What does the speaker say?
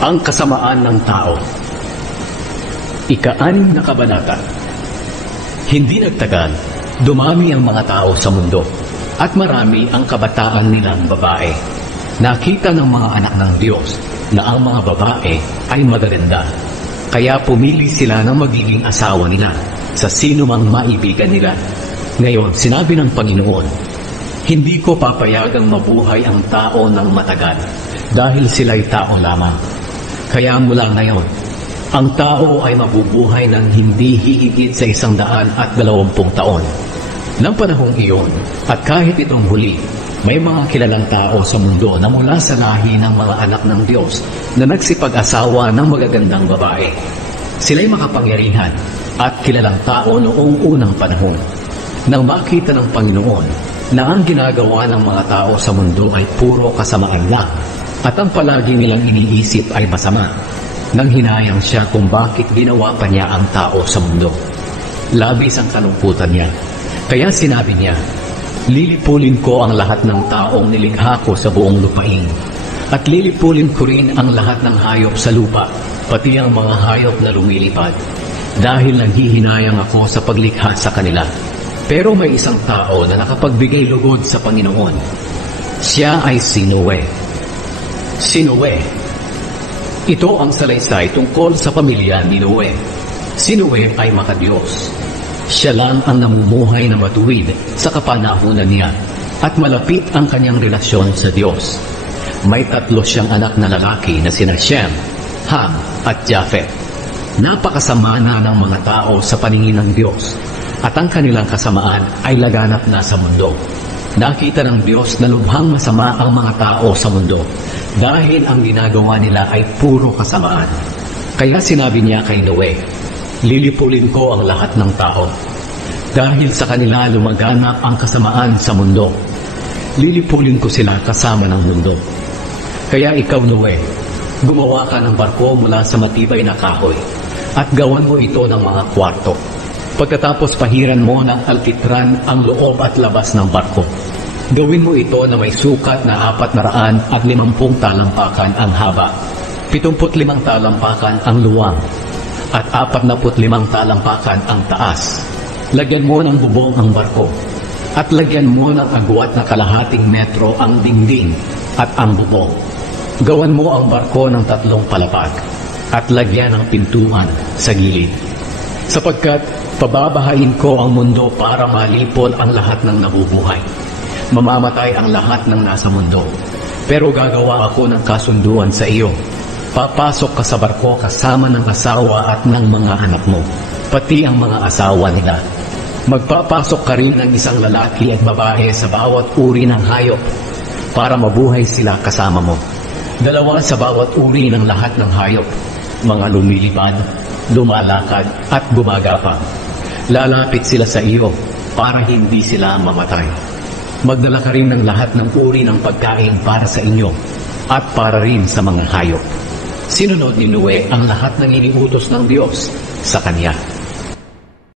Ang kasamaan ng tao. Ika-6 na kabanata. Hindi nagtagal, dumami ang mga tao sa mundo, at marami ang kabataan nilang babae. Nakita ng mga anak ng Diyos na ang mga babae ay magaganda. Kaya pumili sila ng magiging asawa nila sa sino mang maibigan nila. Ngayon, sinabi ng Panginoon, hindi ko papayagang mabuhay ang tao ng matagal dahil sila'y tao lamang. Kaya mula ngayon, ang tao ay mabubuhay ng hindi hihigit sa 120 taon. Nang panahong iyon, at kahit itong huli, may mga kilalang tao sa mundo na mula sa lahi ng mga anak ng Diyos na nagsipag-asawa ng magagandang babae. Sila'y makapangyarihan at kilalang tao noong unang panahon. Nang makita ng Panginoon na ang ginagawa ng mga tao sa mundo ay puro kasamaan lang at ang palagi nilang iniisip ay masama, nang hinayang siya kung bakit ginawa pa niya ang tao sa mundo. Labis ang kalungkutan niya. Kaya sinabi niya, lilipulin ko ang lahat ng taong nilikha ko sa buong lupain, at lilipulin ko rin ang lahat ng hayop sa lupa, pati ang mga hayop na lumilipad, dahil nanghihinayang ako sa paglikha sa kanila. Pero may isang tao na nakapagbigay lugod sa Panginoon. Siya ay si Noe. Si Noe. Ito ang salaysay tungkol sa pamilya ni Noe. Si Noe ay makadiyos. Siya lang ang namumuhay na matuwid sa kapanahunan niya at malapit ang kanyang relasyon sa Diyos. May 3 siyang anak na lalaki na sina Shem, Ham at Japhet. Napakasama na ng mga tao sa paningin ng Diyos at ang kanilang kasamaan ay laganap na sa mundo. Nakita ng Diyos na lubhang masama ang mga tao sa mundo dahil ang ginagawa nila ay puro kasamaan. Kaya sinabi niya kay Noe, lilipulin ko ang lahat ng tao. Dahil sa kanila lumaganap ang kasamaan sa mundo, lilipulin ko sila kasama ng mundo. Kaya ikaw, Noe, gumawa ka ng barko mula sa matibay na kahoy at gawan mo ito ng mga kwarto. Pagkatapos pahiran mo ng alkitran ang loob at labas ng barko. Gawin mo ito na may sukat na 450 talampakan ang haba, 75 talampakan ang luwang, at 45 talampakan ang taas. Lagyan mo ng bubong ang barko, at lagyan mo ng agwat na 1/2 metro ang dingding at ang bubong. Gawan mo ang barko ng 3 palapag, at lagyan ng pintuan sa gilid. Sapagkat pababahain ko ang mundo para malipol ang lahat ng nabubuhay. Mamamatay ang lahat ng nasa mundo. Pero gagawa ako ng kasunduan sa iyo. Papasok ka sa barko kasama ng asawa at ng mga anak mo, pati ang mga asawa nila. Magpapasok ka rin ng isang lalaki at babae sa bawat uri ng hayop para mabuhay sila kasama mo. 2 sa bawat uri ng lahat ng hayop, mga lumilipad, lumalakad at gumagapang. Lalapit sila sa iyo para hindi sila mamatay. Magdala ka rin ng lahat ng uri ng pagkain para sa inyo at para rin sa mga hayop. Sinunod ni Noe ang lahat ng iniutos ng Diyos sa kanya.